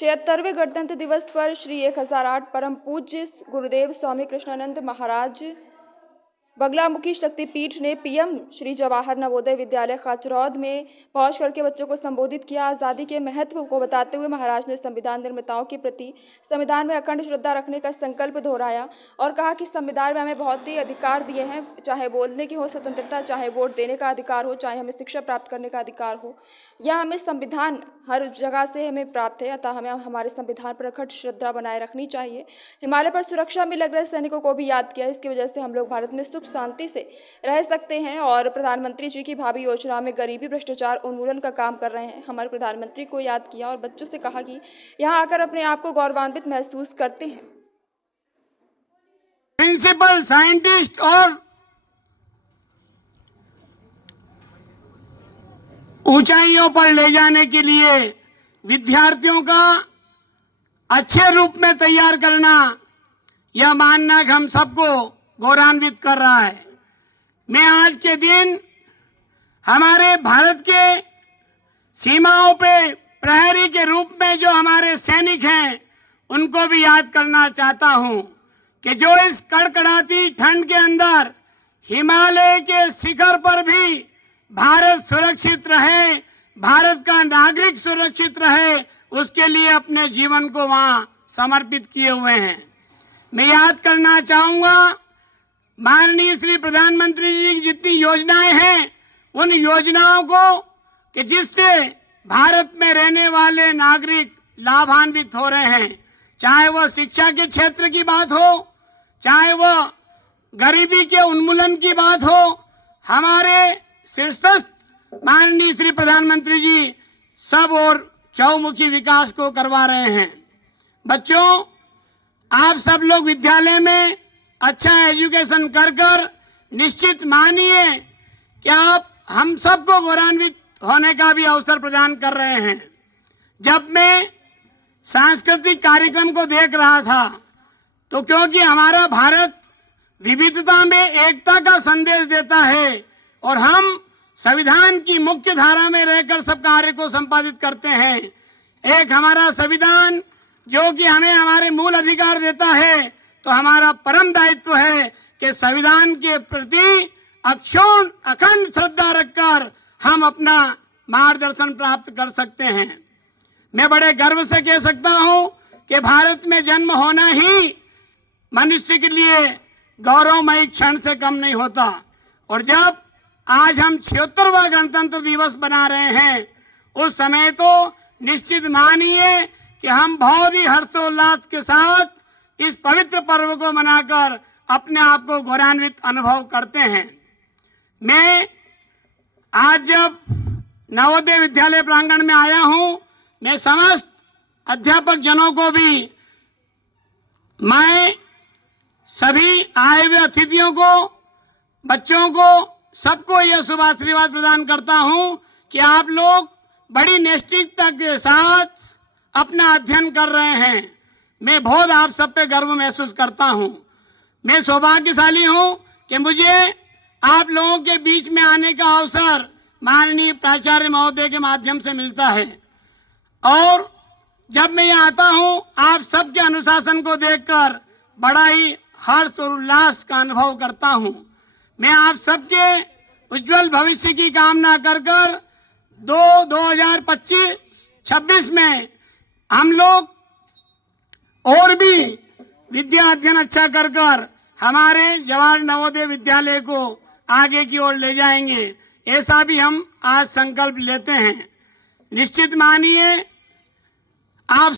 76वें गणतंत्र दिवस पर श्री 1008 परम पूज्य गुरुदेव स्वामी कृष्णानंद महाराज बगलामुखी शक्तिपीठ ने पीएम श्री जवाहर नवोदय विद्यालय खाचरौद में पहुंच करके बच्चों को संबोधित किया। आज़ादी के महत्व को बताते हुए महाराज ने संविधान निर्माताओं के प्रति संविधान में अखंड श्रद्धा रखने का संकल्प दोहराया और कहा कि संविधान में हमें बहुत ही अधिकार दिए हैं, चाहे बोलने की हो स्वतंत्रता, चाहे वोट देने का अधिकार हो, चाहे हमें शिक्षा प्राप्त करने का अधिकार हो, यह हमें संविधान हर जगह से हमें प्राप्त है। अतः हमें हमारे संविधान पर अखंड श्रद्धा बनाए रखनी चाहिए। हिमालय पर सुरक्षा में लग रहे सैनिकों को भी याद किया। इसकी वजह से हम लोग भारत में सुख शांति से रह सकते हैं और प्रधानमंत्री जी की भावी योजना में गरीबी भ्रष्टाचार उन्मूलन का काम कर रहे हैं। हमारे प्रधानमंत्री को याद किया और बच्चों से कहा कि यहाँ आकर अपने आप को गौरवान्वित महसूस करते हैं। प्रिंसिपल साइंटिस्ट और ऊंचाइयों पर ले जाने के लिए विद्यार्थियों का अच्छे रूप में तैयार करना, यह मानना कि हम सबको गौरवान्वित कर रहा है। मैं आज के दिन हमारे भारत के सीमाओं पे प्रहरी के रूप में जो हमारे सैनिक हैं उनको भी याद करना चाहता हूं कि जो इस कड़कड़ाती ठंड के अंदर हिमालय के शिखर पर भी भारत सुरक्षित रहे, भारत का नागरिक सुरक्षित रहे, उसके लिए अपने जीवन को वहां समर्पित किए हुए हैं। मैं याद करना चाहूंगा माननीय श्री प्रधानमंत्री जी की जितनी योजनाएं हैं उन योजनाओं को कि जिससे भारत में रहने वाले नागरिक लाभान्वित हो रहे हैं, चाहे वह शिक्षा के क्षेत्र की बात हो, चाहे वह गरीबी के उन्मूलन की बात हो, हमारे शीर्षस्थ माननीय श्री प्रधानमंत्री जी सब और चौमुखी विकास को करवा रहे हैं। बच्चों, आप सब लोग विद्यालय में अच्छा एजुकेशन कर निश्चित मानिए कि आप हम सबको गौरवान्वित होने का भी अवसर प्रदान कर रहे हैं। जब मैं सांस्कृतिक कार्यक्रम को देख रहा था तो क्योंकि हमारा भारत विविधता में एकता का संदेश देता है और हम संविधान की मुख्य धारा में रहकर सब कार्य को संपादित करते हैं। एक हमारा संविधान जो कि हमें हमारे मूल अधिकार देता है, तो हमारा परम दायित्व है कि संविधान के प्रति अखंड श्रद्धा रखकर हम अपना मार्गदर्शन प्राप्त कर सकते हैं। मैं बड़े गर्व से कह सकता हूं कि भारत में जन्म होना ही मनुष्य के लिए गौरवमयी क्षण से कम नहीं होता। और जब आज हम 76वां गणतंत्र दिवस बना रहे हैं, उस समय तो निश्चित मानिए कि हम बहुत ही हर्षोल्लास के साथ इस पवित्र पर्व को मनाकर अपने आप को गौरवान्वित अनुभव करते हैं। मैं आज जब नवोदय विद्यालय प्रांगण में आया हूं, मैं समस्त अध्यापक जनों को भी, मैं सभी आए हुए अतिथियों को, बच्चों को, सबको यह शुभ आशीर्वाद प्रदान करता हूं कि आप लोग बड़ी नैतिकता के साथ अपना अध्ययन कर रहे हैं। मैं बहुत आप सब पे गर्व महसूस करता हूं। मैं सौभाग्यशाली हूं कि मुझे आप लोगों के बीच में आने का अवसर माननीय प्राचार्य महोदय के माध्यम से मिलता है। और जब मैं यहाँ आता हूँ, आप सबके अनुशासन को देखकर बड़ा ही हर्ष और उल्लास का अनुभव करता हूँ। मैं आप सबके उज्जवल भविष्य की कामना कर 2025-26 में हम लोग और भी विद्या अध्ययन अच्छा कर हमारे जवाहर नवोदय विद्यालय को आगे की ओर ले जाएंगे, ऐसा भी हम आज संकल्प लेते हैं। निश्चित मानिए आप